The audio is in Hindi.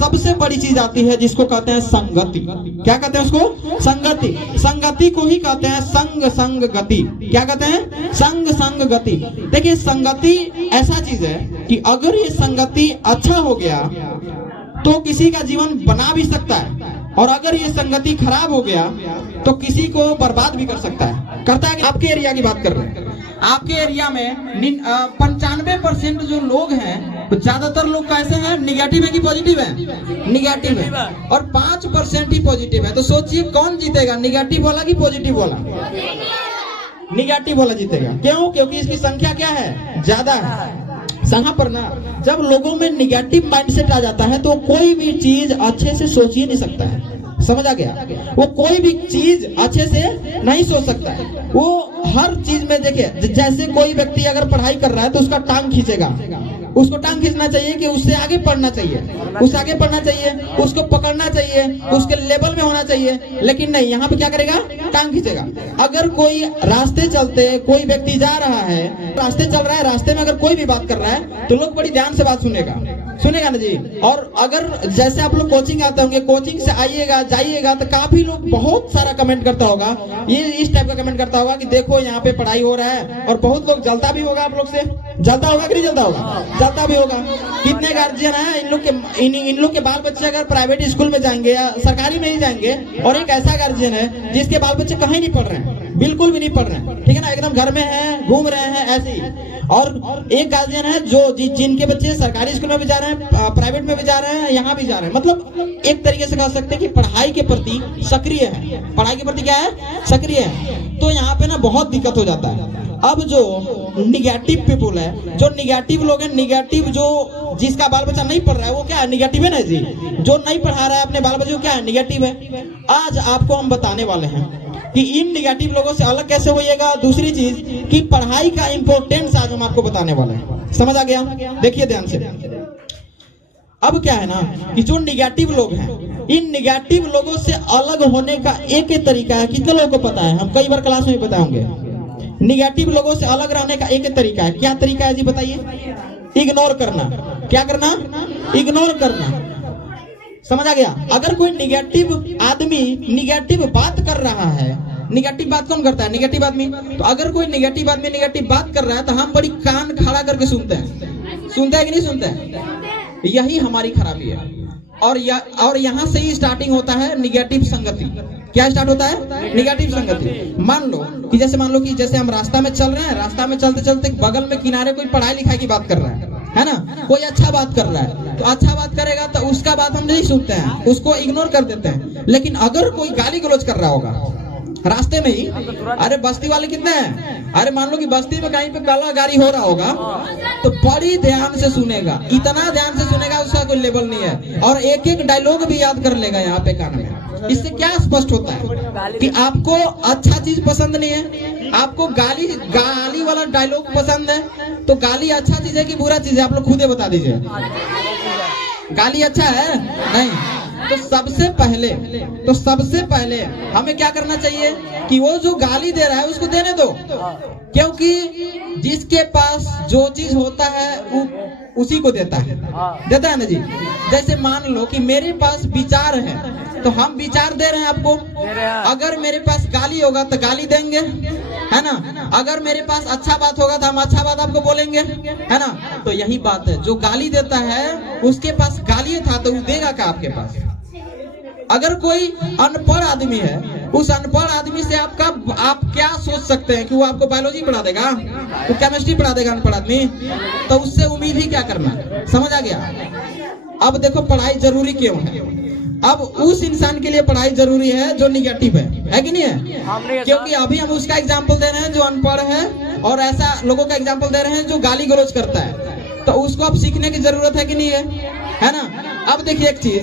सबसे बड़ी चीज आती है जिसको कहते हैं संगति। क्या कहते हैं उसको? संगति। संगति को ही कहते हैं संग संग गति। क्या कहते हैं? संग संग गति। देखिए संगति ऐसा चीज है कि अगर ये संगति अच्छा हो गया तो किसी का जीवन बना भी सकता है, और अगर ये संगति खराब हो गया तो किसी को बर्बाद भी कर सकता है। करता है। आपके एरिया की बात कर रहे हैं, आपके एरिया में 95% जो लोग हैं तो ज्यादातर लोग कैसे हैं? निगेटिव है कि पॉजिटिव है? निगेटिव है। और 5% ही पॉजिटिव है। तो सोचिए कौन जीतेगा, निगेटिव वाला कि पॉजिटिव वाला? निगेटिव वाला जीतेगा। क्यों? क्योंकि इसकी संख्या क्या है? ज्यादा है। यहाँ पर ना जब लोगों में निगेटिव माइंडसेट आ जाता है तो कोई भी चीज अच्छे से सोच ही नहीं सकता है। समझ आ गया? वो कोई भी चीज अच्छे से नहीं सोच सकता है। वो हर चीज में देखिए, जैसे कोई व्यक्ति अगर पढ़ाई कर रहा है तो उसका टांग खींचेगा, उसको टांग खींचना चाहिए कि उससे आगे पढ़ना चाहिए, उससे आगे पढ़ना चाहिए, उसको पकड़ना चाहिए, उसके लेवल में होना चाहिए। लेकिन नहीं, यहाँ पे क्या करेगा? टांग खींचेगा। अगर कोई रास्ते चलते कोई व्यक्ति जा रहा है, रास्ते चल रहा है, रास्ते में अगर कोई भी बात कर रहा है तो लोग बड़ी ध्यान से बात सुनेगा ना जी। और अगर जैसे आप लोग कोचिंग आते होंगे, कोचिंग से आइएगा जाइएगा तो काफी लोग बहुत सारा कमेंट करता होगा, ये इस टाइप का कमेंट करता होगा कि देखो यहाँ पे पढ़ाई हो रहा है, और बहुत लोग जलता भी होगा। आप लोग से जलता होगा कि नहीं जलता होगा? जलता भी होगा। कितने गार्जियन है इन लोग के बाल बच्चे अगर प्राइवेट स्कूल में जाएंगे या सरकारी में ही जाएंगे, और एक ऐसा गार्जियन है जिसके बाल बच्चे कहीं नहीं पढ़ रहे हैं, बिल्कुल भी नहीं पढ़ रहे हैं, ठीक है ना, एकदम घर में है, घूम रहे हैं ऐसे ही। और एक गार्जियन है जो जिनके बच्चे सरकारी स्कूल में भी जा रहे हैं, प्राइवेट में भी जा रहे हैं, यहाँ भी जा रहे हैं। मतलब एक तरीके से कह सकते हैं कि पढ़ाई के प्रति सक्रिय है। पढ़ाई के प्रति क्या है? सक्रिय है। तो यहाँ पे ना बहुत दिक्कत हो जाता है। अब जो निगेटिव पीपुल है, जो निगेटिव लोग हैं, निगेटिव जो जिसका बाल बच्चा नहीं पढ़ रहा है वो क्या है? निगेटिव है ना जी। जो नहीं पढ़ा रहा है अपने बाल बच्चे को, क्या है? निगेटिव है। आज आपको हम बताने वाले हैं कि इन निगेटिव लोगों से अलग कैसे होइएगा। दूसरी चीज कि पढ़ाई का इंपॉर्टेंस आज हम आपको बताने वाले हैं। समझ आ गया? देखिए ध्यान से। अब क्या है ना कि जो निगेटिव लोग हैं, इन निगेटिव लोगों से अलग होने का एक ही तरीका है। कितने लोगों को पता है? हम कई बार क्लास में भी बताएंगे। निगेटिव लोगों से अलग रहने का एक ही तरीका है। क्या तरीका है जी बताइए? इग्नोर करना। क्या करना? इग्नोर करना। समझ आ गया? अगर कोई निगेटिव आदमी निगेटिव बात कर रहा है, निगेटिव बात कौन करता है? निगेटिव आदमी। तो अगर कोई निगेटिव आदमी निगेटिव बात कर रहा है तो हम बड़ी कान खड़ा करके सुनते हैं। सुनते हैं कि नहीं सुनते हैं? यही हमारी खराबी है। और यहाँ से ही स्टार्टिंग होता है निगेटिव संगति। क्या स्टार्ट होता है? निगेटिव संगति। मान लो कि जैसे हम रास्ता में चल रहे हैं, रास्ता में चलते चलते बगल में किनारे कोई पढ़ाई लिखाई की बात कर रहा है ना, कोई अच्छा बात कर रहा है, तो अच्छा बात करेगा तो उसका बात हम नहीं सुनते हैं, उसको इग्नोर कर देते हैं। लेकिन अगर कोई गाली गलौज कर रहा होगा रास्ते में ही, अरे बस्ती वाले कितने हैं, अरे मान लो कि बस्ती में कहीं पे काला गाड़ी हो रहा होगा तो बड़ी ध्यान से सुनेगा, इतना ध्यान से सुनेगा उसका कोई लेवल नहीं है, और एक एक डायलॉग भी याद कर लेगा यहाँ पे कान में। इससे क्या स्पष्ट होता है कि आपको अच्छा चीज पसंद नहीं है, आपको गाली वाला डायलॉग पसंद है। तो गाली अच्छा चीज है कि बुरा चीज है? आप लोग खुद ही बता दीजिए। गाली अच्छा है? नहीं। तो सबसे पहले हमें क्या करना चाहिए कि वो जो गाली दे रहा है उसको देने दो, क्योंकि जिसके पास जो चीज होता है वो उसी को देता है ना जी। जैसे मान लो कि मेरे पास विचार है तो हम विचार दे रहे हैं आपको। अगर मेरे पास गाली होगा तो गाली देंगे, है ना। अगर मेरे पास अच्छा बात होगा तो हम अच्छा बात आपको बोलेंगे, है ना। तो यही बात है, जो गाली देता है उसके पास गाली था तो वो देगा क्या आपके पास? अगर कोई अनपढ़ आदमी है, उस अनपढ़ आदमी से आप क्या सोच सकते हैं कि वो आपको बायोलॉजी पढ़ा देगा, वो केमिस्ट्री पढ़ा देगा अनपढ़ आदमी? तो उससे उम्मीद ही क्या करना। समझ आ गया? अब देखो पढ़ाई जरूरी क्यों है। अब उस इंसान के लिए पढ़ाई जरूरी है जो निगेटिव है कि नहीं है? क्योंकि अभी हम उसका एग्जाम्पल दे रहे हैं जो अनपढ़ है, और ऐसा लोगों का एग्जाम्पल दे रहे हैं जो गाली गलौज करता है। तो उसको अब सीखने की जरूरत है कि नहीं है ना। अब देखिए एक चीज,